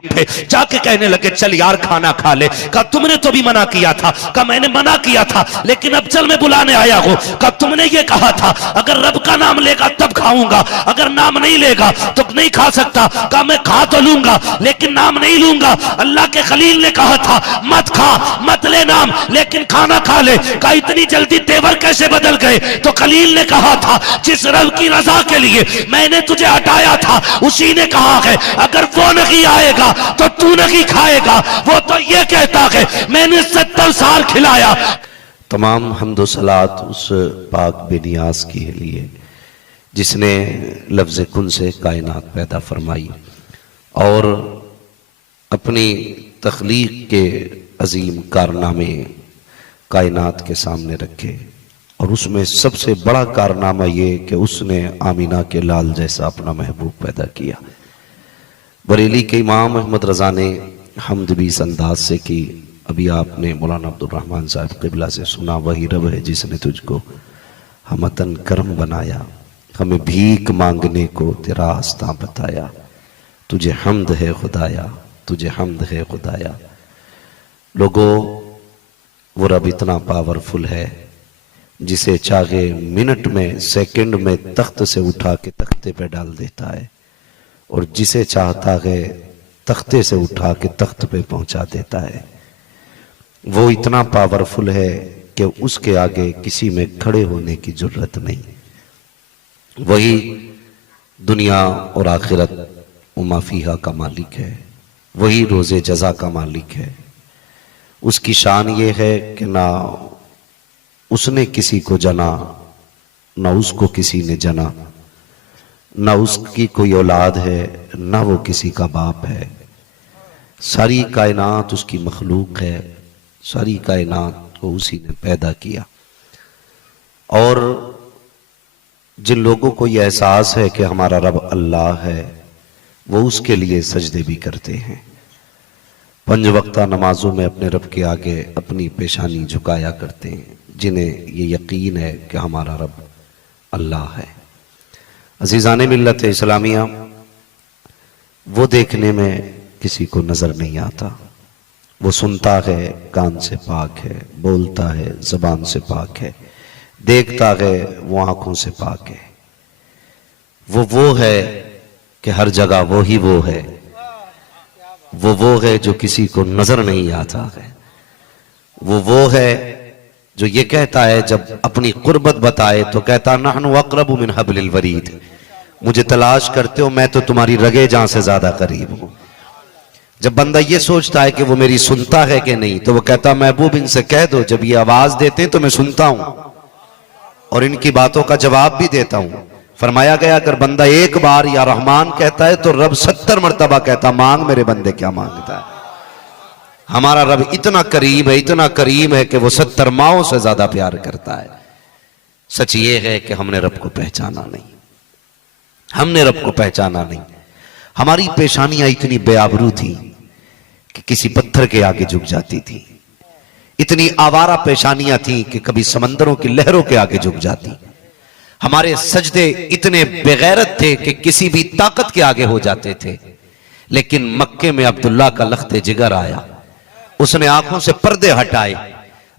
उठे, जाके कहने लगे चल यार खाना खा ले। कहा तुमने तो भी मना किया था। कहा मैंने मना किया था, लेकिन अब चल मैं बुलाने आया हूं। कहा तुमने ये कहा था अगर रब का नाम लेगा तब खाऊंगा, अगर नाम नहीं लेगा तो नहीं खा सकता। कहा मैं खा तो लूंगा लेकिन नाम नहीं लूंगा। अल्लाह के खलील ने कहा था मत खा मत ले नाम, लेकिन खाना खा ले। कहा इतनी जल्दी तेवर कैसे बदल गए? तो खलील ने कहा था जिस रब की रजा के लिए मैंने तुझे हटाया था उसी ने कहा है अगर वो नहीं आएगा तो तू नहीं खाएगा। वो तो ये कहता है मैंने 70 साल खिलाया। तमाम हम्दो सलात उस पाक बेनियाज के लिए जिसने लफ्ज़ कुन से कायनात पैदा फरमाई और अपनी तख्लीक के अजीम कारनामे कायनात के सामने रखे। और उसमें सबसे बड़ा कारनामा ये कि उसने आमीना के लाल जैसा अपना महबूब पैदा किया। बरेली के इमाम अहमद रज़ा ने हम्द भी इस अंदाज से की, अभी आपने मौलाना अब्दुल रहमान साहब क़िबला से सुना, वही रब है जिसने तुझको हमतन करम बनाया, हमें भीख मांगने को तेरा आस्था बताया, तुझे हम्द है खुदाया, तुझे हम्द है खुदाया। लोगों, वो रब इतना पावरफुल है जिसे चाहे मिनट में सेकंड में तख्त से उठा के तख्ते पे डाल देता है और जिसे चाहता है तख्ते से उठा के तख्त पे पहुंचा देता है। वो इतना पावरफुल है कि उसके आगे किसी में खड़े होने की जरूरत नहीं। वही दुनिया और आखिरत उमाफिहा का मालिक है, वही रोज़े जज़ा का मालिक है। उसकी शान ये है कि ना उसने किसी को जना, ना उसको किसी ने जना, ना उसकी कोई औलाद है, ना वो किसी का बाप है। सारी कायनात उसकी मखलूक है, सारी कायनात को उसी ने पैदा किया। और जिन लोगों को यह एहसास है कि हमारा रब अल्लाह है, वो उसके लिए सजदे भी करते हैं। 5 वक्ता नमाजों में अपने रब के आगे अपनी पेशानी झुकाया करते हैं, जिन्हें ये यकीन है कि हमारा रब अल्लाह है। अजीज़ाने मिल्लत इस्लामिया, वो देखने में किसी को नजर नहीं आता, वो सुनता है कान से पाक है, बोलता है जबान से पाक है, देखता है वो आंखों से पाक है। वो है कि हर जगह वो ही वो है। वो है जो किसी को नजर नहीं आता है। वो है जो ये कहता है जब अपनी कुर्बत बताए तो कहता नहनु अक़रबु मिन हब्लिल वरीद, मुझे तलाश करते हो मैं तो तुम्हारी रगे जान से ज्यादा करीब हूं। जब बंदा ये सोचता है कि वो मेरी सुनता है कि नहीं, तो वो कहता महबूब इनसे कह दो जब ये आवाज देते हैं तो मैं सुनता हूं और इनकी बातों का जवाब भी देता हूं। फरमाया गया अगर बंदा एक बार या रहमान कहता है तो रब 70 मरतबा कहता मांग मेरे बंदे क्या मांगता है। हमारा रब इतना करीम है, इतना करीम है कि वो 70 माओं से ज्यादा प्यार करता है। सच ये है कि हमने रब को पहचाना नहीं, हमने रब को पहचाना नहीं। हमारी पेशानियां इतनी बेआबरू थी कि किसी पत्थर के आगे झुक जाती थी, इतनी आवारा पेशानियां थी कि कभी समंदरों की लहरों के आगे झुक जाती। हमारे सजदे इतने बेगैरत थे कि किसी भी ताकत के आगे हो जाते थे। लेकिन मक्के में अब्दुल्ला का लख्ते जिगर आया, उसने आंखों से पर्दे हटाए।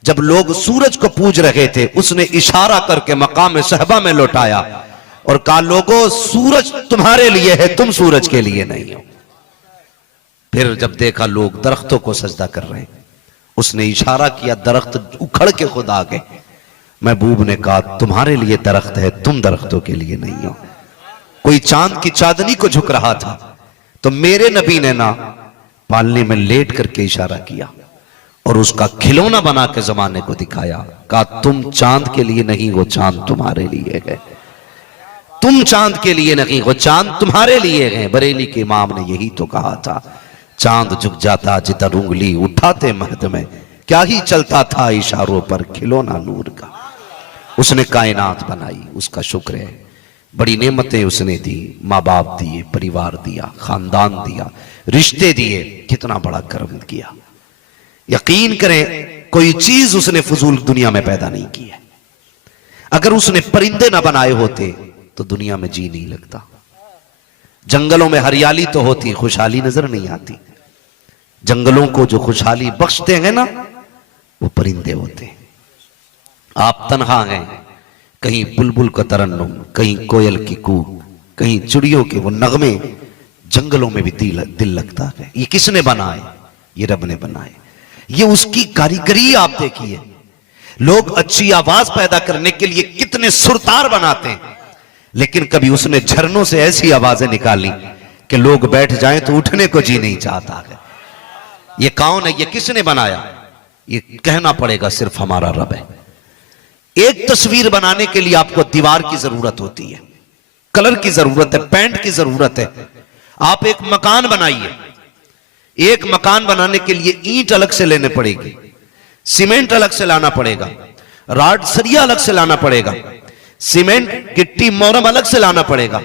जब लोग सूरज को पूज रहे थे उसने इशारा करके मकाम सहबा में लौटाया और कहा लोगों सूरज तुम्हारे लिए है, तुम सूरज के लिए नहीं हो। फिर जब देखा लोग दरख्तों को सजदा कर रहे, उसने इशारा किया दरख्त उखड़ के खुद आ गए। महबूब ने कहा तुम्हारे लिए दरख्त है, तुम दरख्तों के लिए नहीं हो। कोई चांद की चांदनी को झुक रहा था तो मेरे नबी ने ना पालने में लेट करके इशारा किया और उसका खिलौना बना के जमाने को दिखाया। कहा तुम चांद के लिए नहीं हो, चांद तुम्हारे लिए है। तुम चांद के लिए नहीं हो, चांद तुम्हारे लिए है। बरेली के इमाम ने यही तो कहा था, चांद झुक जाता जिधर उंगली उठाते महद में, क्या ही चलता था इशारों पर खिलौना नूर का। उसने कायनात बनाई, उसका शुक्र है। बड़ी नेमतें उसने दी, माँ बाप दिए, परिवार दिया, खानदान दिया, रिश्ते दिए, कितना बड़ा कर्म किया। यकीन करें कोई चीज उसने फजूल दुनिया में पैदा नहीं की है। अगर उसने परिंदे ना बनाए होते तो दुनिया में जी नहीं लगता। जंगलों में हरियाली तो होती, खुशहाली नजर नहीं आती। जंगलों को जो खुशहाली बख्शते हैं ना, वो परिंदे होते हैं। आप तन्हा हैं, कहीं बुलबुल का तरन्नुम, कहीं कोयल की कूक, कहीं चिड़ियों के वो नगमे, जंगलों में भी दिल लगता है। ये किसने बनाए? ये रब ने बनाए। ये उसकी कारीगरी आप देखिए। लोग अच्छी आवाज पैदा करने के लिए कितने सुरतार बनाते हैं, लेकिन कभी उसने झरनों से ऐसी आवाजें निकाली कि लोग बैठ जाएं तो उठने को जी नहीं चाहता है। ये कौन है? ये किसने बनाया? ये कहना पड़ेगा सिर्फ हमारा रब है। एक तस्वीर बनाने के लिए आपको दीवार की जरूरत होती है, कलर की जरूरत है, पेंट की जरूरत है। आप एक मकान बनाइए, एक मकान बनाने के लिए ईंट अलग से लेने पड़ेगी, सीमेंट अलग से लाना पड़ेगा, राड सरिया अलग से लाना पड़ेगा, सीमेंट गिट्टी मोरम अलग से लाना पड़ेगा।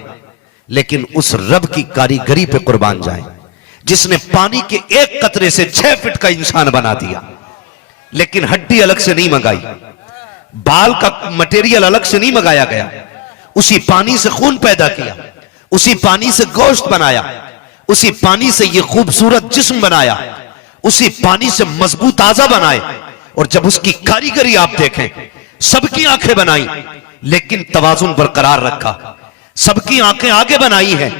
लेकिन उस रब की कारीगरी पे कुर्बान जाए जिसने पानी के एक कतरे से 6 फीट का इंसान बना दिया, लेकिन हड्डी अलग से नहीं मंगाई, बाल का मटेरियल अलग से नहीं मंगाया गया, उसी पानी से खून पैदा किया, उसी पानी से गोश्त बनाया, उसी पानी से ये खूबसूरत जिस्म बनाया, उसी पानी से मजबूत आजा बनाए। और जब उसकी कारीगरी आप देखें, सबकी आंखें बनाई लेकिन तवाजुन बरकरार रखा, सबकी आंखें आगे बनाई है,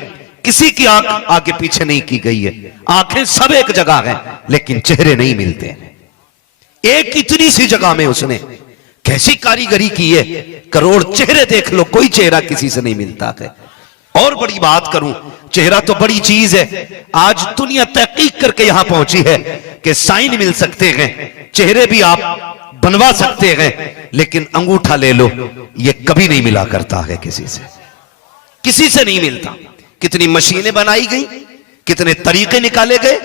किसी की आंख आगे पीछे नहीं की गई है, आंखें सब एक जगह हैं लेकिन चेहरे नहीं मिलते हैं। एक इतनी सी जगह में उसने कैसी कारीगरी की है, करोड़ चेहरे देख लो, कोई चेहरा किसी से नहीं मिलता है। और बड़ी बात करूं, चेहरा तो बड़ी चीज है, आज दुनिया तहकीक करके यहां पहुंची है कि साइन मिल सकते हैं, चेहरे भी आप बनवा सकते हैं, लेकिन अंगूठा ले लो, ये कभी नहीं मिला करता है किसी से नहीं मिलता। कितनी मशीनें बनाई गई, कितने तरीके निकाले गए,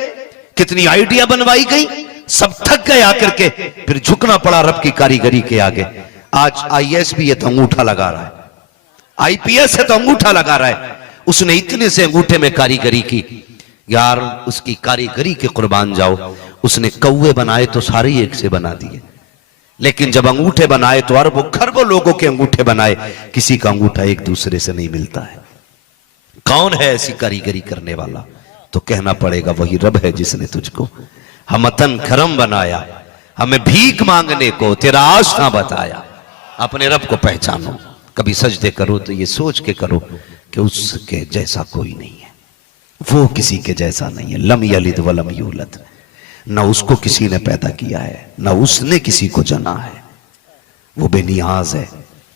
कितनी आइडिया बनवाई गई, सब थक गए आकर के, फिर झुकना पड़ा रब की कारीगरी के आगे। आज आईएएस भी ये तो अंगूठा लगा रहा है, आईपीएस है तो अंगूठा लगा रहा है। उसने इतने से अंगूठे में कारीगरी की, यार उसकी कारीगरी के कुर्बान जाओ। उसने कौवे बनाए तो सारे एक से बना दिए, लेकिन जब अंगूठे बनाए तो अरबों खरबों लोगों के अंगूठे बनाए, किसी का अंगूठा एक दूसरे से नहीं मिलता है। कौन है ऐसी कारीगरी करने वाला? तो कहना पड़ेगा वही रब है जिसने तुझको हमतन करम बनाया, हमें भीख मांगने को तेरा आशना बताया। अपने रब को पहचानो, कभी सजदे करो तो ये सोच के करो कि उसके जैसा कोई नहीं है, वो किसी के जैसा नहीं है। लम यलिद वलम यूलद, ना उसको किसी ने पैदा किया है, ना उसने किसी को जना है। वो बेनियाज है,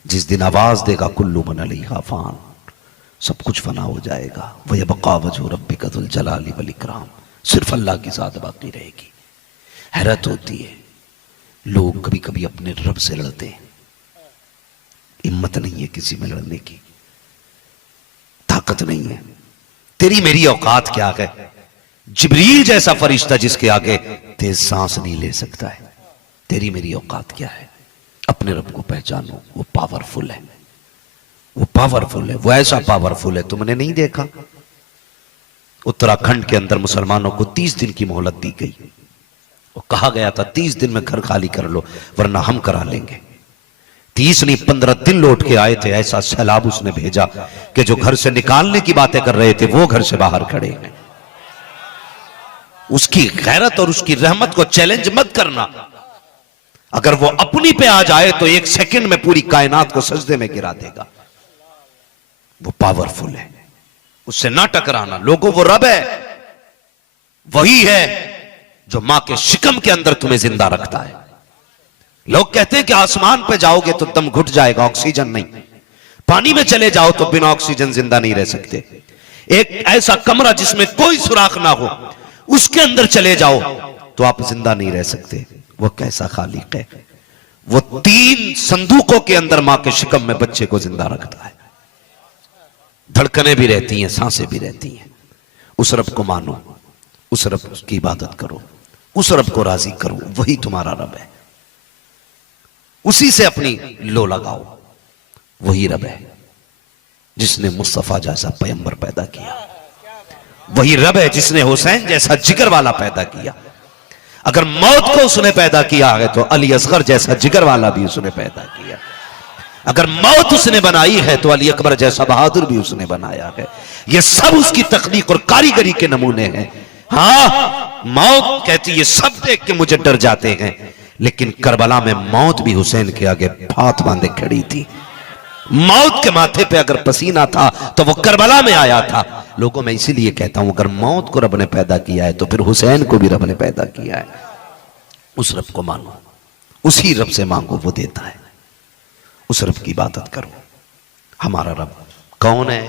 जिस दिन आवाज देगा कुल्लू मन अलैहा फान, सब कुछ फना हो जाएगा। वह यबका वजहु रब्बिका जुल जलाली वल इकराम, सिर्फ अल्लाह की जात बाकी रहेगी। हैरत होती है, लोग कभी कभी अपने रब से लड़ते हैं, हिम्मत नहीं है किसी में लड़ने की, ताकत नहीं है। तेरी मेरी औकात क्या है? जिब्रील जैसा फरिश्ता जिसके आगे तेज सांस नहीं ले सकता है, तेरी मेरी औकात क्या है? अपने रब को पहचानो, वो पावरफुल है, वो पावरफुल है, वो ऐसा पावरफुल है तुमने नहीं देखा। उत्तराखंड के अंदर मुसलमानों को 30 दिन की मोहलत दी गई, वो कहा गया था 30 दिन में घर खाली कर लो वरना हम करा लेंगे। 30 नहीं 15 दिन लौट के आए थे। ऐसा सैलाब उसने भेजा कि जो घर से निकालने की बातें कर रहे थे वो घर से बाहर खड़े हैं। उसकी गैरत और उसकी रहमत को चैलेंज मत करना। अगर वो अपनी पे आ जाए तो 1 सेकंड में पूरी कायनात को सजदे में गिरा देगा। वो पावरफुल है, उससे ना टकराना। लोगों, वो रब है, वही है जो मां के शिकम के अंदर तुम्हें जिंदा रखता है। लोग कहते हैं कि आसमान पे जाओगे तो दम घुट जाएगा, ऑक्सीजन नहीं। पानी में चले जाओ तो बिना ऑक्सीजन जिंदा नहीं रह सकते। एक ऐसा कमरा जिसमें कोई सुराख ना हो, उसके अंदर चले जाओ तो आप जिंदा नहीं रह सकते। वो कैसा खालिक है? वो 3 संदूकों के अंदर मां के शिकम में बच्चे को जिंदा रखता है। धड़कनें भी रहती हैं, सांसें भी रहती हैं। उस रब को मानो, उस रब की इबादत करो, उस रब को राजी करो, वही तुम्हारा रब है। उसी से अपनी लो लगाओ। वही रब है जिसने मुस्तफा जैसा पैगंबर पैदा किया। वही रब है जिसने हुसैन जैसा जिगर वाला पैदा किया। अगर मौत को उसने पैदा किया है तो अली असगर जैसा जिगर वाला भी उसने पैदा किया। अगर मौत उसने बनाई है तो अली अकबर जैसा बहादुर भी उसने बनाया है। ये सब उसकी तकनीक और कारीगरी के नमूने हैं। हाँ, मौत कहती है सब देख के मुझे डर जाते हैं, लेकिन करबला में मौत भी हुसैन के आगे हाथ बांधे खड़ी थी। मौत के माथे पे अगर पसीना था तो वो करबला में आया था। लोगों में इसीलिए कहता हूं, अगर मौत को रब ने पैदा किया है तो फिर हुसैन को भी रब ने पैदा किया है। उस रब को मानो, उसी रब से मांगो, वो देता है। उस रब की इबादत करो। हमारा रब कौन है?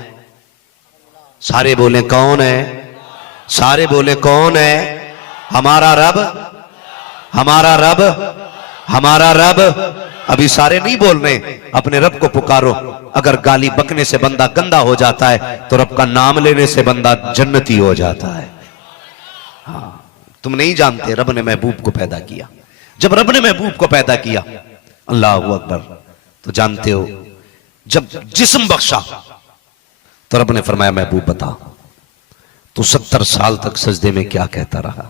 सारे बोले कौन है? सारे बोले कौन है? हमारा रब, हमारा रब, हमारा रब। अभी सारे नहीं बोल रहे, अपने रब को पुकारो। अगर गाली बकने से बंदा गंदा हो जाता है तो रब का नाम लेने से बंदा जन्नती हो जाता है। हाँ, तुम नहीं जानते, रब ने महबूब को पैदा किया। जब रब ने महबूब को पैदा किया, अल्लाह अकबर, तो जानते हो जब जिस्म बख्शा तो रब ने फरमाया महबूब बता, तो 70 साल तक सजदे में क्या कहता रहा?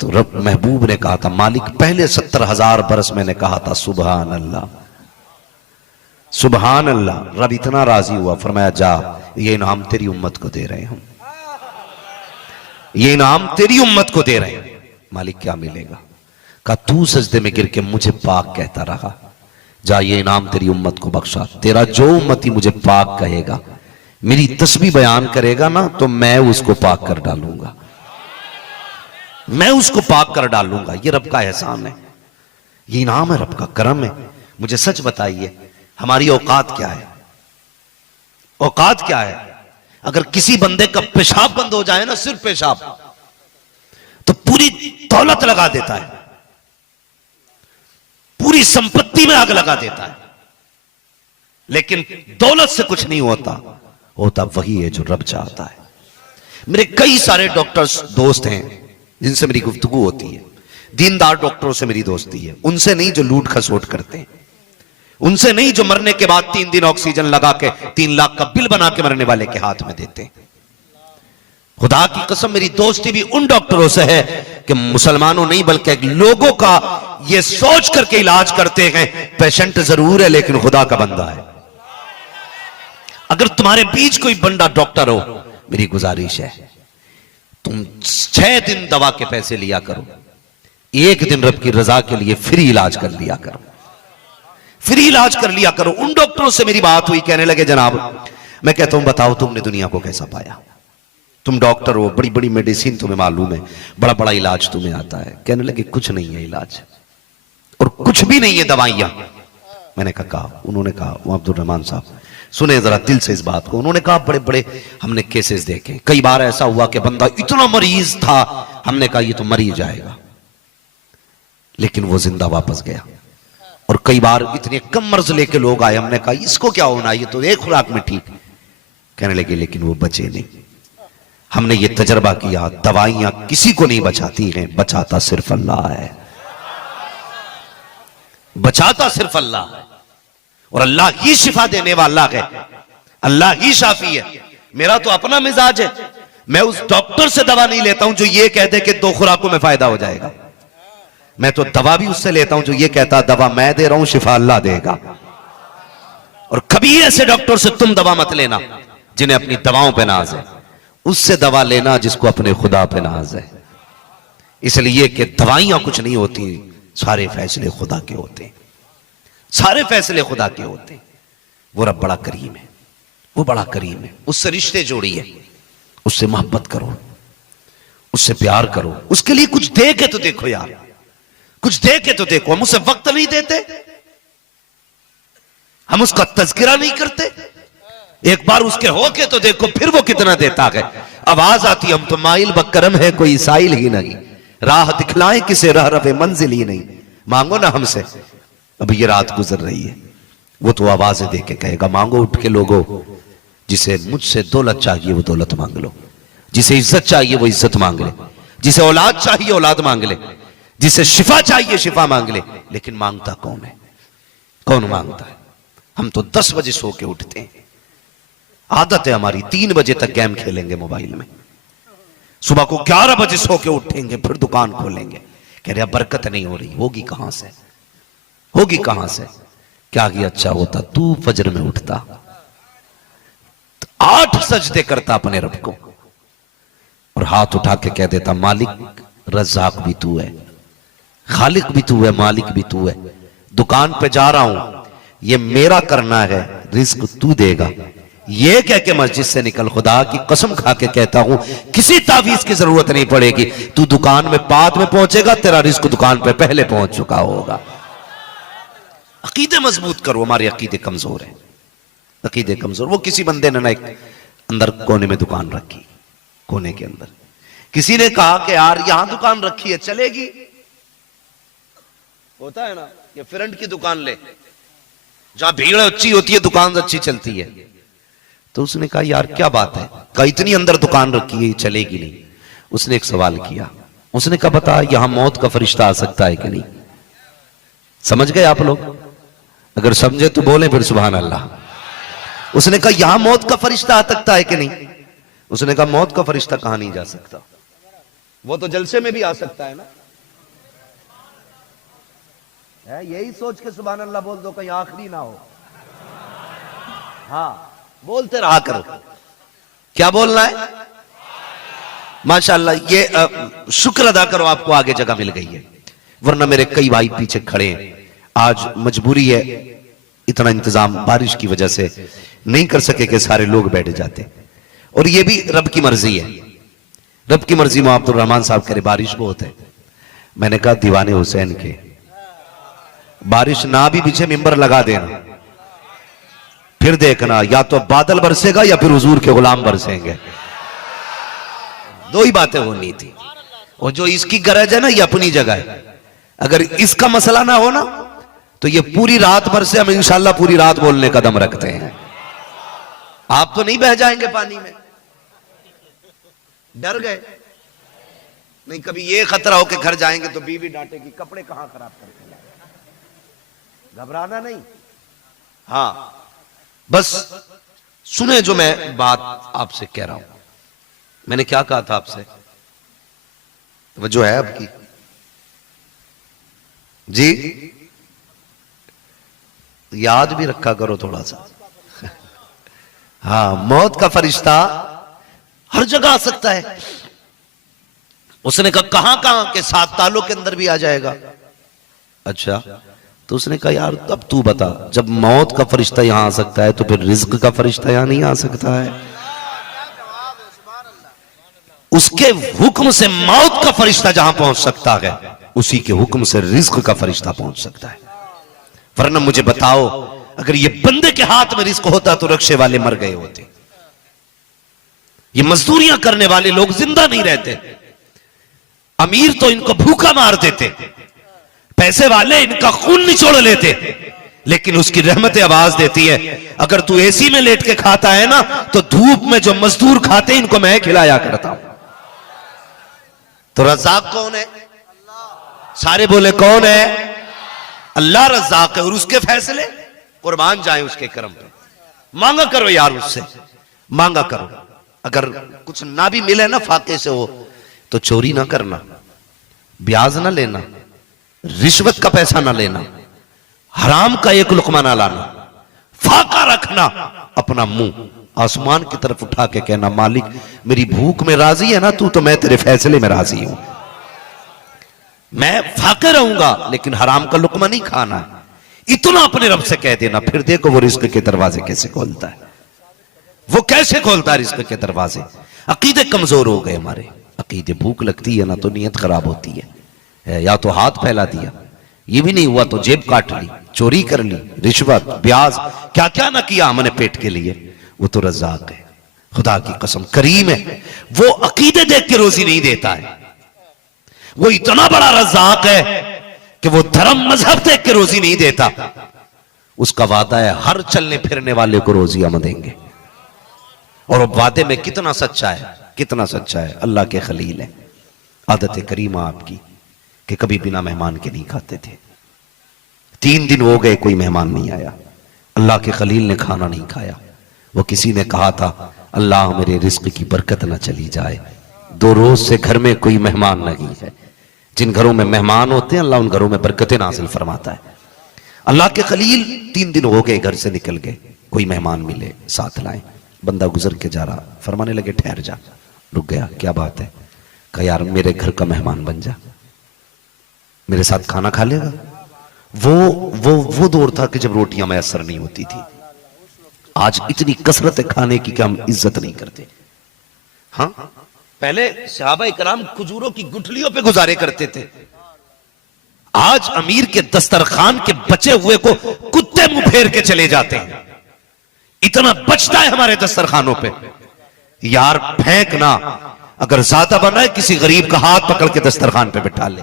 तो रब महबूब ने कहा था, मालिक पहले 70,000 बरस मैंने कहा था सुबहान अल्लाह, सुबहान अल्लाह। रब इतना राजी हुआ, फरमाया जा, ये इनाम तेरी उम्मत को दे रहे हैं हम, ये इनाम तेरी उम्मत को दे रहे हैं। मालिक क्या मिलेगा? कहा तू सजदे में गिर के मुझे पाक कहता रहा, जा ये इनाम तेरी उम्मत को बख्शा। तेरा जो उम्मती मुझे पाक कहेगा, मेरी तस्बीह बयान करेगा ना, तो मैं उसको पाक कर डालूंगा, मैं उसको पाक कर डालूंगा। ये रब का एहसान है, ये इनाम है, रब का करम है। मुझे सच बताइए, हमारी औकात क्या है? औकात क्या है? अगर किसी बंदे का पेशाब बंद हो जाए ना, सिर्फ पेशाब, तो पूरी दौलत लगा देता है, पूरी संपत्ति में आग लगा देता है। लेकिन दौलत से कुछ नहीं होता, होता वही है जो रब चाहता है। मेरे कई सारे डॉक्टर्स दोस्त हैं जिनसे मेरी गुफ्तगू होती है, दीनदार डॉक्टरों से मेरी दोस्ती है। उनसे नहीं जो लूट खसोट करते हैं, उनसे नहीं जो मरने के बाद 3 दिन ऑक्सीजन लगा के 3 लाख का बिल बना के मरने वाले के हाथ में देते हैं। खुदा की कसम, मेरी दोस्ती भी उन डॉक्टरों से है कि मुसलमानों नहीं बल्कि लोगों का ये सोच करके इलाज करते हैं, पेशेंट जरूर है लेकिन खुदा का बंदा है। अगर तुम्हारे बीच कोई बंदा डॉक्टर हो, मेरी गुजारिश है तुम 6 दिन दवा के पैसे लिया करो, 1 दिन रब की रजा के लिए फ्री इलाज कर लिया करो, फ्री इलाज कर लिया करो। उन डॉक्टरों से मेरी बात हुई, कहने लगे जनाब, मैं कहता हूं बताओ तुमने दुनिया को कैसा पाया? तुम डॉक्टर हो, बड़ी बड़ी मेडिसिन तुम्हें मालूम है, बड़ा बड़ा इलाज तुम्हें आता है। कहने लगे कुछ नहीं है इलाज, और कुछ भी नहीं है दवाइयां। मैंने कहा, उन्होंने कहा, वो अब्दुल रहमान साहब सुने जरा दिल से इस बात को। उन्होंने कहा बड़े बड़े हमने केसेस देखे, कई बार ऐसा हुआ कि बंदा इतना मरीज था, हमने कहा ये तो मर ही जाएगा, लेकिन वो जिंदा वापस गया। और कई बार इतने कम मर्ज लेके लोग आए, हमने कहा इसको क्या होना, ये तो 1 खुराक में ठीक। कहने लगे लेकिन वो बचे नहीं। हमने ये तजर्बा किया, दवाइयां किसी को नहीं बचाती हैं, बचाता सिर्फ अल्लाह है, बचाता सिर्फ अल्लाह है। और अल्लाह ही शिफा देने वाला है, अल्लाह ही शाफी है। मेरा तो अपना मिजाज है, मैं उस डॉक्टर से दवा नहीं लेता हूं जो ये कह दे कि 2 खुराकों में फायदा हो जाएगा। मैं तो दवा भी उससे लेता हूं जो ये कहता दवा मैं दे रहा हूं, शिफा अल्लाह देगा। और कभी ऐसे डॉक्टर से तुम दवा मत लेना जिन्हें अपनी दवाओं पे नाज है, उससे दवा लेना जिसको अपने खुदा पे नाज है। इसलिए कि दवाइयां कुछ नहीं होती, सारे फैसले खुदा के होते हैं, सारे फैसले खुदा के होते हैं। वो रब बड़ा करीम है, वो बड़ा करीम है। उससे रिश्ते जोड़िए, उससे मोहब्बत करो, उससे प्यार करो, उसके लिए कुछ दे के तो देखो यार, कुछ दे के तो देखो। हम उसे वक्त नहीं देते, हम उसका तज़किरा नहीं करते, एक बार उसके होके तो देखो फिर वो कितना देता है। आवाज आती हम तो माइल बकरम है कोई साइल ही नहीं, राह दिखलाए किसे रह रवे मंजिल ही नहीं। मांगो ना हमसे, अभी ये रात गुजर रही है, वो तो आवाजें दे के कहेगा मांगो उठ के लोगो। जिसे मुझसे दौलत चाहिए वो दौलत मांग लो, जिसे इज्जत चाहिए वो इज्जत मांग ले, जिसे औलाद चाहिए औलाद मांग ले, जिसे शिफा चाहिए शिफा मांग ले। लेकिन मांगता कौन है? कौन मांगता है? हम तो 10 बजे सो के उठते हैं, आदत है हमारी 3 बजे तक गेम खेलेंगे मोबाइल में, सुबह को 11 बजे सो के उठेंगे, फिर दुकान खोलेंगे। कह रहे बरकत नहीं हो रही, होगी कहां से, होगी कहां से? क्या किया अच्छा होता तू फजर में उठता, 8 सजदे करता अपने रब को, और हाथ उठा के कह देता मालिक रज़्ज़ाक भी तू है, खालिक भी तू है, मालिक भी तू है, दुकान पे जा रहा हूं, ये मेरा करना है, रिस्क तू देगा। ये कह के मस्जिद से निकल, खुदा की कसम खा के कहता हूं किसी तावीज की जरूरत नहीं पड़ेगी, तू दुकान में बाद में पहुंचेगा, तेरा रिस्क दुकान पे पहले पहुंच चुका होगा। अकीदे मजबूत करो, हमारे अकीदे कमजोर है, अकीदे कमजोर। वो किसी बंदे ने ना एक अंदर कोने में दुकान रखी, कोने के अंदर किसी ने कहा कि यार यहां दुकान रखी है चलेगी, होता है ना, ये फ्रंट की दुकान ले, जहां भीड़ अच्छी होती है दुकान अच्छी चलती है। तो उसने कहा यार क्या बात है, कहा इतनी अंदर दुकान रखी है चलेगी नहीं। उसने एक सवाल किया, उसने कहा बता यहां मौत का फरिश्ता आ सकता है कि नहीं? समझ गए आप लोग? अगर समझे तो बोले फिर सुभान अल्लाह। उसने कहा यहां मौत का फरिश्ता आ सकता है कि नहीं? उसने कहा मौत का फरिश्ता कहां नहीं जा सकता, वो तो जलसे में भी आ सकता है ना। है यही सोच के सुभान अल्लाह बोल दो, कहीं आखिरी ना हो। हाँ बोलते रहा करो। क्या बोलना है? माशाअल्लाह, ये शुक्र अदा करो आपको आगे जगह मिल गई है, वरना मेरे कई भाई पीछे खड़े हैं। आज मजबूरी है, इतना इंतजाम बारिश की वजह से नहीं कर सके कि सारे लोग बैठ जाते, और ये भी रब की मर्जी है। रब की मर्जी में अब्दुल रहमान साहब कह रहे बारिश बहुत है। मैंने कहा दीवाने हुसैन के, बारिश ना भी पीछे मिंबर लगा देना, फिर देखना या तो बादल बरसेगा या फिर हुजूर के गुलाम बरसेंगे, दो ही बातें होनी थी। और जो इसकी गरज है ना ये अपनी जगह है, अगर इसका मसला ना हो ना तो ये पूरी रात भर से हम इंशाल्लाह पूरी रात बोलने का दम रखते हैं। आप तो नहीं बह जाएंगे पानी में? डर गए? नहीं, कभी ये खतरा हो कि घर जाएंगे तो बीवी डांटेगी कपड़े कहां खराब करके लाए। घबराना नहीं। हाँ बस सुने जो मैं बात आपसे कह रहा हूं। मैंने क्या कहा था आपसे? वो जो है आपकी जी, याद भी रखा करो थोड़ा सा। हाँ, मौत का फरिश्ता हर जगह आ सकता है। उसने कहा कहां कहां के 7 तालों के अंदर भी आ जाएगा। अच्छा, तो उसने कहा यार अब तू बता, जब मौत का फरिश्ता यहां आ सकता है तो फिर रिज्क का फरिश्ता यहां नहीं आ सकता है? उसके हुक्म से मौत का फरिश्ता जहां पहुंच सकता है, उसी के हुक्म से रिज्क का फरिश्ता पहुंच सकता है। वरना मुझे बताओ, अगर ये बंदे के हाथ में रिज्क होता तो रक्शे वाले मर गए होते, ये मजदूरियां करने वाले लोग जिंदा नहीं रहते। अमीर तो इनको भूखा मार देते, पैसे वाले इनका खून निचोड़ लेते, लेकिन उसकी रहमत आवाज देती है, अगर तू एसी में लेट के खाता है ना तो धूप में जो मजदूर खाते इनको मैं खिलाया करता हूं। तो रज़्ज़ाक कौन है? सारे बोले कौन है? अल्लाह रज़्ज़ाक है, और उसके फैसले कुर्बान जाए उसके करम पे। मांगा करो यार, उससे मांगा करो। अगर कुछ ना भी मिले ना फाके से हो तो चोरी ना करना, ब्याज ना लेना, रिश्वत का पैसा ना लेना, हराम का एक लुकमा ना लाना, फाका रखना, अपना मुंह आसमान की तरफ उठा के कहना मालिक मेरी भूख में राजी है ना तू, तो मैं तेरे फैसले में राजी हूं, मैं फाके रहूंगा लेकिन हराम का लुकमा नहीं खाना। इतना अपने रब से कह देना, फिर देखो वो रिस्क के दरवाजे कैसे खोलता है। वो कैसे खोलता है रिस्क के दरवाजे? अकीदे कमजोर हो गए हमारे, अकीदे। भूख लगती है ना तो नीयत खराब होती है, या तो हाथ फैला दिया, ये भी नहीं हुआ तो जेब काट ली, चोरी कर ली, रिश्वत, ब्याज, क्या क्या ना किया हमने पेट के लिए। वो तो रज़्ज़ाक है, खुदा की कसम करीम है। वो अकीदे देख के रोजी नहीं देता है, वो इतना बड़ा रज़्ज़ाक है कि वो धर्म मजहब देख के रोजी नहीं देता। उसका वादा है हर चलने फिरने वाले को रोजी हम देंगे, और वो वादे में कितना सच्चा है, कितना सच्चा है। अल्लाह के खलील है, आदत करीमा आपकी कि कभी बिना मेहमान के नहीं खाते थे। 3 दिन हो गए कोई मेहमान नहीं आया, अल्लाह के खलील ने खाना नहीं खाया। वो किसी ने कहा था अल्लाह मेरे रिस्क की बरकत न चली जाए, 2 रोज से घर में कोई मेहमान नहीं है। जिन घरों में मेहमान होते हैं अल्लाह उन घरों में बरकतें नाज़िल फरमाता है। अल्लाह के खलील 3 दिन हो गए घर से निकल गए, कोई मेहमान मिले साथ लाए। बंदा गुजर के जा रहा, फरमाने लगे ठहर जा, रुक गया, क्या बात है? कहा यार मेरे घर का मेहमान बन जा, मेरे साथ खाना खा लेगा। वो दौर था कि जब रोटियां मैसर नहीं होती थी। आज इतनी कसरत है खाने की कि हम इज्जत नहीं करते। हाँ, पहले सहाबा इकराम खजूरों की गुठलियों पे गुजारे करते थे। आज अमीर के दस्तरखान के बचे हुए को कुत्ते मुंह फेर के चले जाते हैं। इतना बचता है हमारे दस्तरखानों पे। यार फेंकना, अगर ज्यादा बनाए किसी गरीब का हाथ पकड़ के दस्तरखान पे बिठा ले।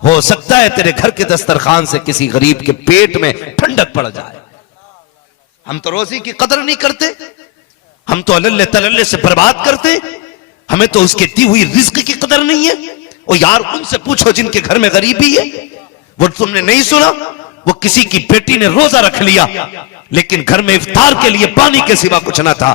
हो सकता है तेरे घर के दस्तरखान से किसी गरीब के पेट में ठंडक पड़ जाए। हम तो रोजी की कदर नहीं करते, हम तो अल्ले तल्ले से बर्बाद करते। हमें तो उसके दी हुई रिज्क की कदर नहीं है। और यार उनसे पूछो जिनके घर में गरीबी है। वो तुमने नहीं सुना, वो किसी की बेटी ने रोजा रख लिया लेकिन घर में इफ्तार के लिए पानी के सिवा कुछ ना था।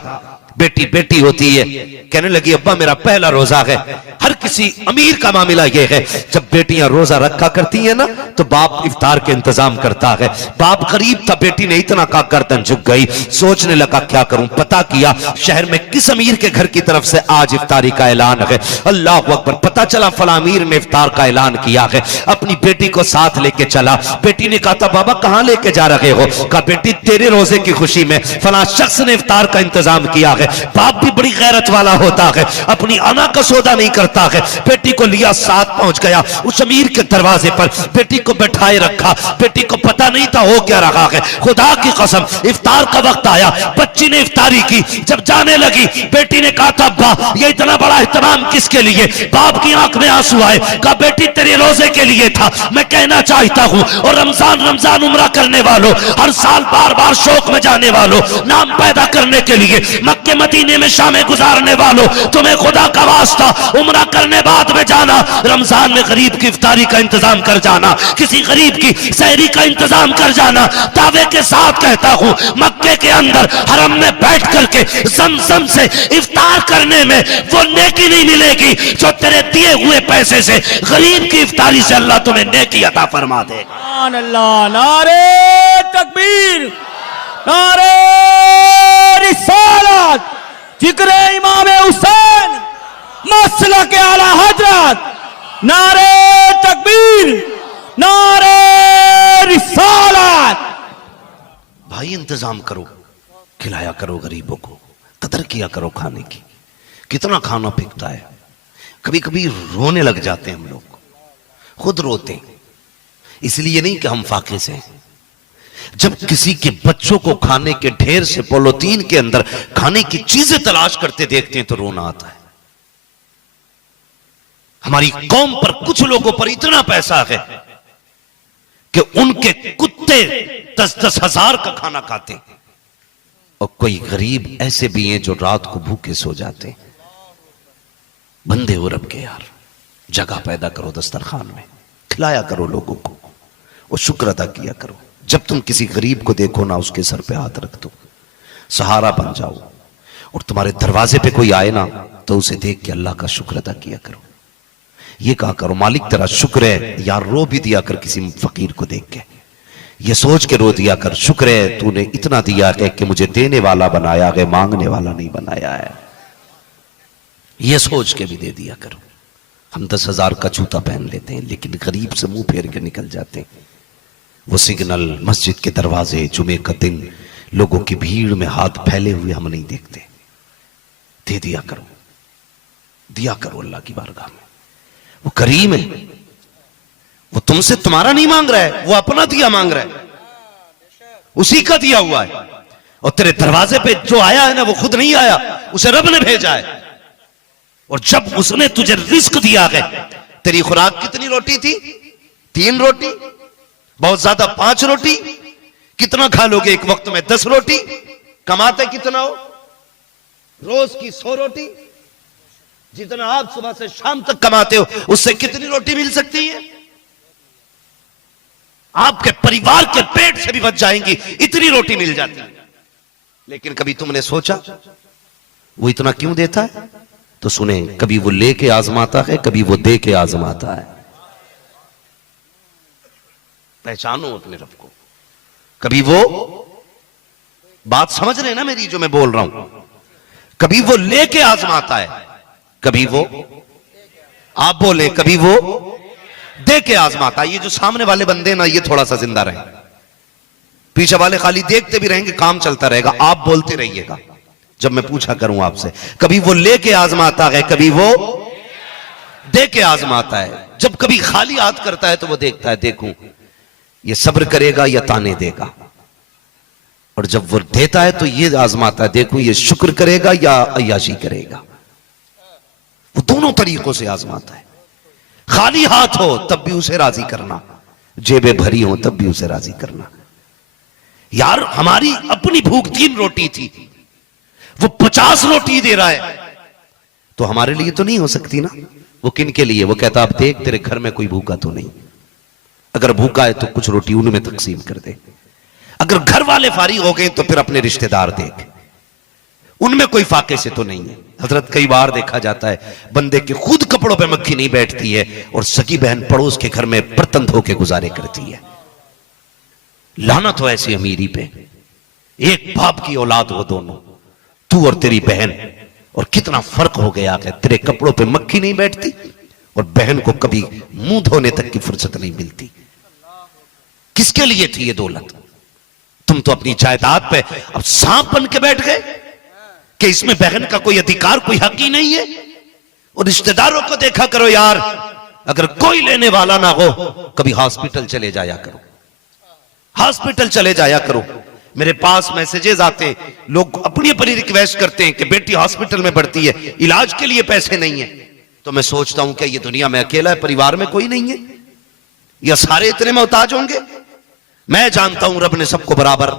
बेटी बेटी होती है, कहने लगी अब्बा मेरा पहला रोजा है। हर किसी अमीर का मामला यह है, जब बेटियां रोजा रखा करती है ना तो बाप इफ्तार के इंतजाम करता है। बाप गरीब था, बेटी ने इतना कहा गर्दन झुक गई। सोचने लगा क्या करूं, पता किया शहर में किस अमीर के घर की तरफ से आज इफ्तारी का ऐलान है। अल्लाह अकबर, पता चला फला अमीर ने इफ्तार का ऐलान किया है। अपनी बेटी को साथ लेके चला। बेटी ने कहा था बाबा कहां लेके जा रहे हो? कहा बेटी तेरे रोजे की खुशी में फला शख्स ने इफ्तार का इंतजाम किया है। बाप भी बड़ी गैरत वाला होता है, अपनी अना का सौदा नहीं करता है। बेटी को लिया, साथ पहुंच गया उस अमीर के दरवाजे पर, बेटी को बैठाए रखा। बेटी को पता नहीं था हो क्या रहा है। खुदा की कसम इफ्तार का वक्त आया, बच्ची ने इफ्तारी की। जब जाने लगी बेटी ने कहा था अब्बा ये इतना बड़ा एहतराम किसके लिए? बाप की आंख में आंसू आए। कहा बेटी तेरे रोजे के लिए था। मैं कहना चाहता हूं और रमजान उम्रा करने वालों, हर साल बार बार शौक में जाने वालों, नाम पैदा करने के लिए मक्के मदीने में शामें गुजारने वालों, तुम्हें खुदा का वास्ता उम्रा करने बाद में जाना, रमजान में गरीब की इफ्तारी का इंतजाम कर जाना, किसी गरीब की सहरी का इंतजाम कर जाना। दावे के साथ कहता हूं मक्के के अंदर हरम में बैठ करके ज़मज़म से इफ्तार करने में वो नेकी नहीं मिलेगी जो तेरे दिए हुए पैसे से गरीब की इफ्तारी से अल्लाह तुम्हें नेकी अता फरमा देगा। अल्लाह, नारे तकबीर, नारे रिसालत, जिक्रे इमाम हुसैन, मसला के आला हजरत, नारे तकबीर, नारे रिसालत। भाई इंतजाम करो, खिलाया करो गरीबों को, कदर किया करो खाने की। कितना खाना फेंकता है। कभी कभी रोने लग जाते हैं हम लोग, खुद रोते हैं। इसलिए नहीं कि हम फाके से हैं। जब किसी के बच्चों को खाने के ढेर से पॉलिथीन के अंदर खाने की चीजें तलाश करते देखते हैं तो रोना आता है। हमारी कौम पर कुछ लोगों पर इतना पैसा है कि उनके कुत्ते 10-10 हजार का खाना खाते हैं। और कोई गरीब ऐसे भी हैं जो रात को भूखे सो जाते हैं। बंदे हो रब के यार, जगह पैदा करो दस्तरखान में, खिलाया करो लोगों को और शुक्र अदा किया करो। जब तुम किसी गरीब को देखो ना उसके सर पे हाथ रख दो, सहारा बन जाओ। और तुम्हारे दरवाजे पे कोई आए ना तो उसे देख के अल्लाह का शुक्र अदा किया करो। ये कहा करो मालिक तेरा शुक्र है यार, रो भी दिया कर किसी फकीर को देख के, ये सोच के रो दिया कर शुक्र है तूने इतना दिया है कि मुझे देने वाला बनाया है, मांगने वाला नहीं बनाया है। ये सोच के भी दे दिया करो। हम 10,000 का जूता पहन लेते हैं लेकिन गरीब से मुंह फेर के निकल जाते हैं। वो सिग्नल, मस्जिद के दरवाजे, जुमे का दिन, लोगों की भीड़ में हाथ फैले हुए हम नहीं देखते। दे दिया करो, दिया करो अल्लाह की बारगाह में। वो करीम है, वो तुमसे तुम्हारा नहीं मांग रहा है, वो अपना दिया मांग रहा है, उसी का दिया हुआ है। और तेरे दरवाजे पे जो आया है ना वो खुद नहीं आया, उसे रब ने भेजा है। और जब उसने तुझे रिस्क दिया है, तेरी खुराक कितनी रोटी थी? 3 रोटी, बहुत ज्यादा 5 रोटी। कितना खा लोगे एक वक्त में? 10 रोटी। कमाते कितना हो? रोज की 100 रोटी। जितना आप सुबह से शाम तक कमाते हो उससे कितनी रोटी मिल सकती है? आपके परिवार के पेट से भी बच जाएंगी, इतनी रोटी मिल जाती है। लेकिन कभी तुमने सोचा वो इतना क्यों देता है? तो सुने, कभी वो लेके आजमाता है, कभी वो दे के आजमाता है। पहचानो अपने रब को। कभी वो, बात समझ रहे हैं ना मेरी जो मैं बोल रहा हूं, कभी वो लेके आजमाता है, कभी वो, आप बोले कभी वो दे के आजमाता। ये जो सामने वाले बंदे ना, ये थोड़ा सा जिंदा रहे, पीछे वाले खाली देखते भी रहेंगे, काम चलता रहेगा, आप बोलते रहिएगा जब मैं पूछा करूं आपसे। कभी वो लेके आजमाता है, कभी वो दे के आजमाता है। जब कभी खाली हाथ करता है तो वो देखता है, देखूं ये सब्र करेगा या ताने देगा, और जब वो देता है तो ये आजमाता है, देखूं ये शुक्र करेगा या अय्याशी करेगा। वो दोनों तरीकों से आजमाता है। खाली हाथ हो तब भी उसे राजी करना, जेबें भरी हो तब भी उसे राजी करना। यार हमारी अपनी भूख 3 रोटी थी, वो 50 रोटी दे रहा है, तो हमारे लिए तो नहीं हो सकती ना। वो किन के लिए? वो कहता अब देख तेरे घर में कोई भूखा तो नहीं, अगर भूखा है तो कुछ रोटी उनमें तकसीम कर दे। अगर घर वाले फारिग हो गए तो फिर अपने रिश्तेदार देख, उनमें कोई फाके से तो नहीं है। हजरत कई बार देखा जाता है बंदे के खुद कपड़ों पे मक्खी नहीं बैठती है और सगी बहन पड़ोस के घर में बर्तन धो के गुजारे करती है। लानत हो ऐसी अमीरी पे। एक बाप की औलाद हो दोनों, तू और तेरी बहन, और कितना फर्क हो गया है। तेरे कपड़ों पे मक्खी नहीं बैठती और बहन को कभी मुंह धोने तक की फुर्सत नहीं मिलती। किसके लिए थी ये दौलत? तुम तो अपनी जायदाद पे अब सांप बन के बैठ गए कि इसमें बहन का कोई अधिकार, कोई हक ही नहीं है। और रिश्तेदारों को देखा करो यार, अगर कोई लेने वाला ना हो कभी हॉस्पिटल चले जाया करो, हॉस्पिटल चले जाया करो। मेरे पास मैसेजेस आते हैं, लोग अपनी अपनी रिक्वेस्ट करते हैं कि बेटी हॉस्पिटल में बढ़ती है, इलाज के लिए पैसे नहीं है। तो मैं सोचता हूं कि ये दुनिया में अकेला है, परिवार में कोई नहीं है, या सारे इतने मोहताज होंगे? मैं जानता हूं रब ने सबको बराबर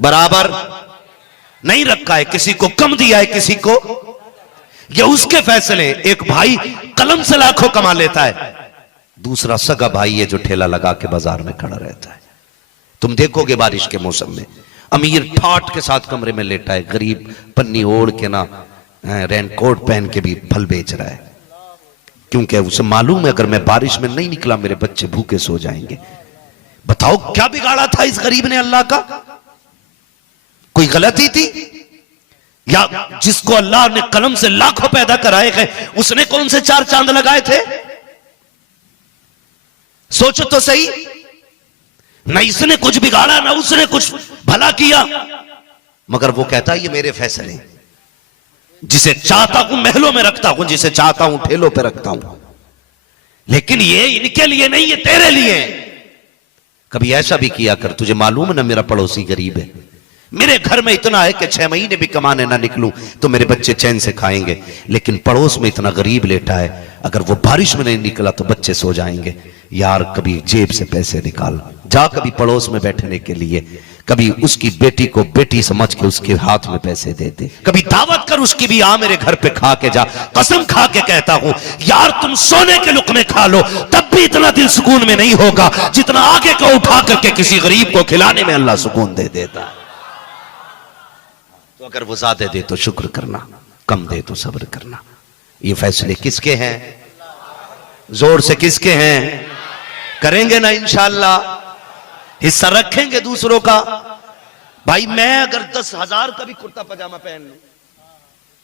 बराबर नहीं रखा है, किसी को कम दिया है, किसी को, ये उसके फैसले। एक भाई कलम से लाखों कमा लेता है, दूसरा सगा भाई है जो ठेला लगा के बाजार में खड़ा रहता है। तुम देखोगे बारिश के मौसम में अमीर ठाट के साथ कमरे में लेटा है, गरीब पन्नी ओढ़ के ना रेनकोट पहन के भी फल बेच रहा है, क्योंकि उसे मालूम है अगर मैं बारिश में नहीं निकला मेरे बच्चे भूखे सो जाएंगे। बताओ क्या बिगाड़ा था इस गरीब ने अल्लाह का? कोई गलती थी? या जिसको अल्लाह ने कलम से लाखों पैदा कराए गए उसने कौन से 4 चांद लगाए थे? सोचो तो सही। ना इसने कुछ बिगाड़ा ना उसने कुछ भला किया, मगर वो कहता है ये मेरे फैसले, जिसे चाहता हूं महलों में रखता हूं, जिसे चाहता हूं ठेलों पे रखता हूं, लेकिन ये इनके लिए नहीं, ये तेरे लिए। कभी ऐसा भी किया कर, तुझे मालूम है ना मेरा पड़ोसी गरीब है, मेरे घर में इतना है कि 6 महीने भी कमाने ना निकलूं तो मेरे बच्चे चैन से खाएंगे, लेकिन पड़ोस में इतना गरीब लेटा है, अगर वो बारिश में नहीं निकला तो बच्चे सो जाएंगे। यार कभी जेब से पैसे निकाल, जा कभी पड़ोस में बैठने के लिए, कभी उसकी बेटी को बेटी समझ के उसके हाथ में पैसे दे दे, कभी दावत कर उसकी भी, आ मेरे घर पे खा के जा। कसम खा के कहता हूं यार, तुम सोने के लुक़मे खा लो तब भी इतना दिल सुकून में नहीं होगा जितना आगे को उठा करके किसी गरीब को खिलाने में अल्लाह सुकून दे देता है। तो अगर वो ज्यादा दे तो शुक्र करना, कम दे तो सब्र करना। ये फैसले किसके हैं? जोर से किसके हैं? करेंगे ना इंशाअल्लाह, हिस्सा रखेंगे दूसरों का। भाई मैं अगर 10,000 का भी कुर्ता पजामा पहन लूं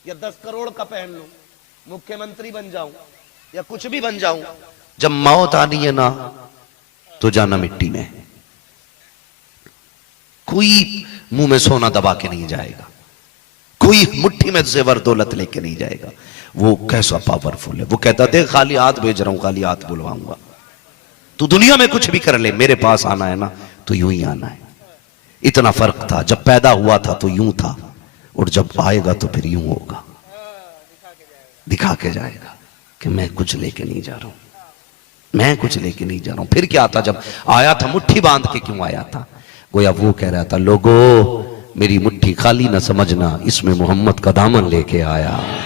या 10 करोड़ का पहन लूं, मुख्यमंत्री बन जाऊं या कुछ भी बन जाऊं, जब मौत आनी है ना तो जाना मिट्टी में। कोई मुंह में सोना दबा के नहीं जाएगा, कोई मुट्ठी में जेवर दौलत लेके नहीं जाएगा। वो कैसा पावरफुल है, वो कहता देख खाली हाथ भेज रहा हूं, खाली हाथ बुलवाऊंगा, तू दुनिया में कुछ भी कर ले, मेरे पास आना है ना तो यूं ही आना है। इतना फर्क था, जब पैदा हुआ था तो यूं था, और जब आएगा तो फिर यूं होगा, दिखा के जाएगा कि मैं कुछ लेके नहीं जा रहा हूं, मैं कुछ लेके नहीं जा रहा हूं। फिर क्या था, जब आया था मुट्ठी बांध के क्यों आया था? गोया वो कह रहा था लोगों मेरी मुट्ठी खाली ना समझना, इसमें मोहम्मद का दामन लेके आया हूं,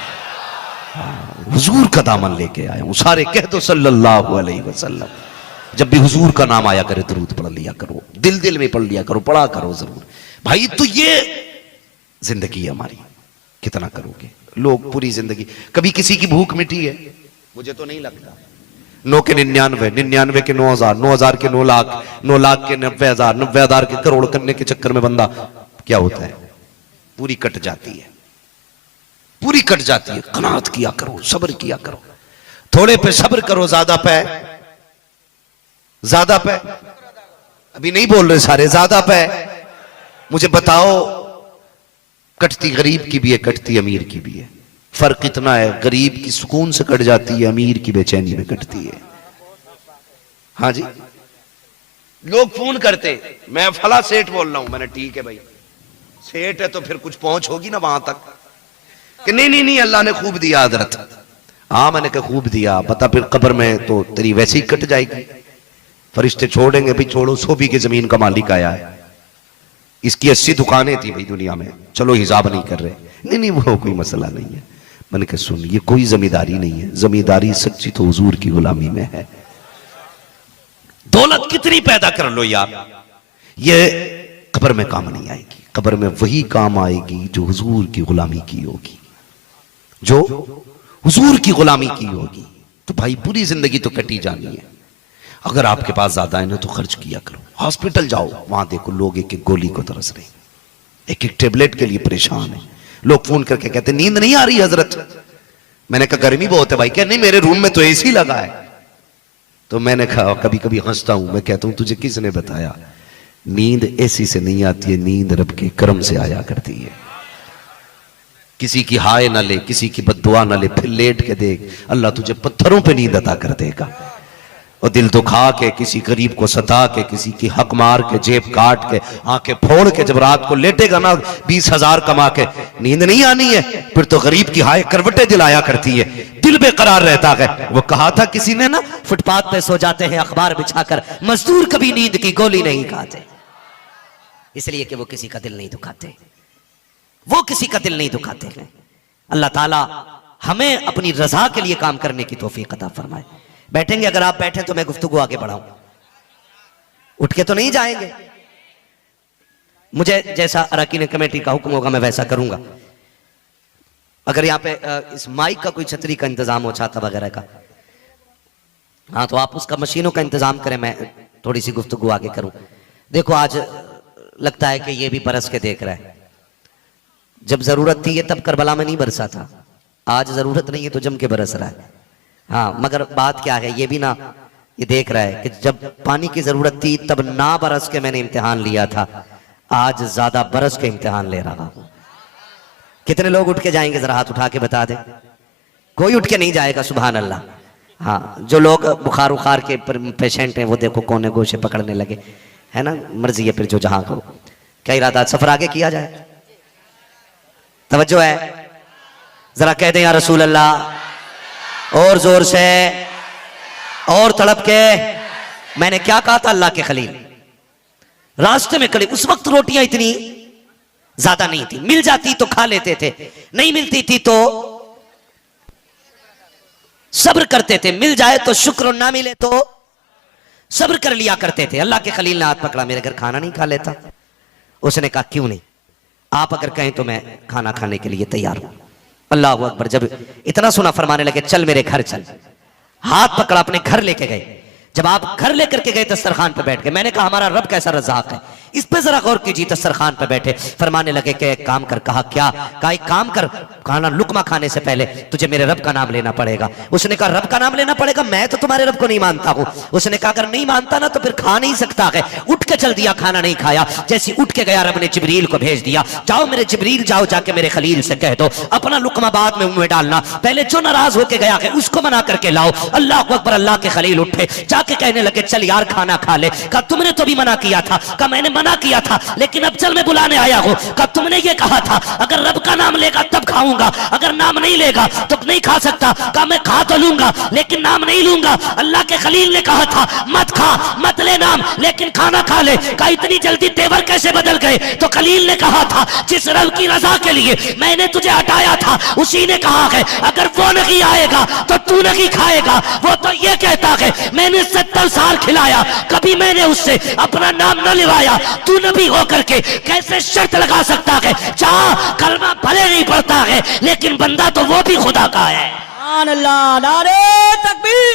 हुजूर का दामन लेके आया हूं। सारे कह दो सल्लल्लाहु अलैहि वसल्लम। जब भी हुजूर का नाम आया करे दरूद पढ़ लिया करो, दिल दिल में पढ़ लिया करो, पढ़ा करो जरूर भाई। तो ये जिंदगी है हमारी, कितना करोगे? लोग पूरी जिंदगी, कभी किसी की भूख मिटी है? मुझे तो नहीं लगता। 9 के 99, 99 के 9,000, 9,000 के 9 लाख, 9 लाख के 90,000, 90,000 के करोड़ करने के चक्कर में बंदा क्या होता है? पूरी कट जाती है। पूरी कट जाती है। कनात किया करो, सब्र किया करो, थोड़े पे सब्र करो, ज्यादा पे अभी नहीं बोल रहे सारे, ज्यादा पे मुझे बताओ, कटती गरीब की भी है, कटती अमीर की भी है। फर्क इतना है, गरीब की सुकून से कट जाती है, अमीर की बेचैनी में कटती है। हाँ जी, लोग फोन करते, मैं फला सेठ बोल रहा हूं, मैंने ठीक है भाई, सेठ है तो फिर कुछ पहुंच होगी ना वहां तक, कि नहीं अल्लाह ने खूब दिया हजरत। हाँ मैंने कहा खूब दिया, बता फिर कब्र में तो तेरी वैसे ही कट जाएगी, फरिश्ते छोड़ेंगे, भाई छोड़ो, 100 बीघे जमीन का मालिक आया है, इसकी 80 दुकानें थी भाई दुनिया में, चलो हिसाब नहीं कर रहे। नहीं वो कोई मसला नहीं है। मैंने कहा सुन, ये कोई जमींदारी नहीं है, जमींदारी सच्ची तो हुजूर की गुलामी में है। दौलत कितनी पैदा कर लो यार, ये कब्र में काम नहीं आएगी। कब्र में वही काम आएगी जो हुजूर की गुलामी की होगी, जो हुजूर की गुलामी की होगी। तो भाई पूरी जिंदगी तो कटी जानी है। अगर आपके पास ज्यादा है ना तो खर्च किया करो, हॉस्पिटल जाओ, वहां देखो लोग एक एक गोली को तरस रहे, एक एक टेबलेट के लिए परेशान है। लोग फोन करके कहते नींद नहीं आ रही हजरत। मैंने कहा गर्मी बहुत है भाई। क्या नहीं, मेरे रूम में तो एसी लगा है। तो मैंने कहा, कभी कभी हंसता हूं, मैं कहता हूं तुझे किसने बताया, नींद एसी से नहीं आती है, नींद रब के करम से आया करती है। किसी की हाय ना ले, किसी की बद्दुआ ना ले, फिर लेट के देख, अल्लाह तुझे पत्थरों पे नींद अता कर देगा। और दिल दुखा के, किसी गरीब को सता के, किसी की हक मार के, जेब काट के, आंखें फोड़ के जब रात को लेटेगा ना 20,000 कमा के, नींद नहीं आनी है, फिर तो गरीब की हाय करवटें दिलाया करती है, दिल बेकरार रहता है। वो कहा था किसी ने ना, फुटपाथ पे सो जाते हैं अखबार बिछाकर, मजदूर कभी नींद की गोली नहीं खाते, इसलिए कि वो किसी का दिल नहीं दुखाते, वो किसी का दिल नहीं दुखाते हैं। अल्लाह ताला हमें अपनी रजा के लिए काम करने की तौफीक अता फरमाए। बैठेंगे, अगर आप बैठे तो मैं गुफ्तगू आगे बढ़ाऊं, उठ के तो नहीं जाएंगे। मुझे जैसा अरकान कमेटी का हुक्म होगा मैं वैसा करूंगा। अगर यहाँ पे इस माइक का कोई छतरी का इंतजाम हो, छाता वगैरह का, हाँ तो आप उसका मशीनों का इंतजाम करें, मैं थोड़ी सी गुफ्तगू आगे करूं। देखो आज लगता है कि ये भी बरस के देख रहा है, जब जरूरत थी ये तब करबला में नहीं बरसा था, आज जरूरत नहीं है तो जम के बरस रहा है। हाँ मगर बात क्या है, ये भी ना ये देख रहा है कि जब पानी की जरूरत थी तब ना बरस के मैंने इम्तिहान लिया था, आज ज्यादा बरस के इम्तिहान ले रहा हूं। कितने लोग उठ के जाएंगे, जरा हाथ उठा के बता दे। कोई उठ के नहीं जाएगा, सुभान अल्लाह। हाँ जो लोग बुखार उखार के पेशेंट हैं वो देखो कोने गोशे पकड़ने लगे, है ना, मर्जी है फिर जो जहां को। क्या इरादा, सफर आगे किया जाए? तवज्जो है, जरा कह दें या रसूल अल्लाह, और जोर से और तड़प के। मैंने क्या कहा था, अल्लाह के खलील रास्ते में खड़े, उस वक्त रोटियां इतनी ज्यादा नहीं थी, मिल जाती तो खा लेते थे, नहीं मिलती थी तो सब्र करते थे, मिल जाए तो शुक्र और ना मिले तो सब्र कर लिया करते थे। अल्लाह के खलील ने हाथ पकड़ा, मेरे घर खाना नहीं खा लेता? उसने कहा क्यों नहीं, आप अगर कहें तो मैं खाना खाने के लिए तैयार हूं। अल्लाह अकबर, जब इतना सुना फरमाने लगे चल मेरे घर चल, हाथ पकड़ा अपने घर लेके गए। जब आप घर लेकर के गए दस्तरखान पे बैठ गए, मैंने कहा हमारा रब कैसा रज़ाक है, इस पे जरा गौर कीजिए। दस्तरखान पे बैठे फरमाने लगे कि एक काम कर। कहा क्या? कहा एक काम कर, खाना लुकमा खाने से पहले तुझे मेरे रब का नाम लेना पड़ेगा। उसने कहा रब का नाम लेना पड़ेगा, मैं तो तुम्हारे रब को नहीं मानता हूं। उसने कहा अगर नहीं मानता ना तो फिर खा नहीं सकता है। उठ के चल दिया, खाना नहीं खाया। जैसे उठ के गया, रब ने जिब्रील को भेज दिया, जाओ मेरे जिब्रील जाओ जाके मेरे खलील से कह दो अपना लुकमा बाद में मुंह में डालना, पहले जो नाराज होके गया है उसको मना करके लाओ। अल्लाह अकबर, अल्लाह के खलील उठे, जाके कहने लगे चल यार खाना खा ले। कहा तुमने तो भी मना किया था। कहा मैंने मना किया था लेकिन अब चल मैं बुलाने आया हूं। कहा तुमने ये कहा था अगर रब का नाम लेगा तब खाऊंगा, अगर नाम नहीं लेगा तो नहीं खा सकता। कहा मैं खा तो लूंगा लेकिन नाम नहीं लूंगा। अल्लाह के खलील ने कहा था मत खा मत ले नाम, लेकिन खाना खा ले। कहा इतनी जल्दी तेवर कैसे बदल गए? तो खलील ने कहा था जिस रब की रजा के लिए मैंने तुझे हटाया था उसी ने कहा है अगर वो नहीं आएगा तो तू नहीं खाएगा। वो तो ये कहता है मैंने 70 साल खिलाया, कभी मैंने उससे अपना नाम न लिवाया। तू नबी होकर के कैसे शर्त लगा सकता है? चाह कलमा भले नहीं पड़ता है लेकिन बंदा तो वो भी खुदा का है। अल्लाह, नारे तकबीर।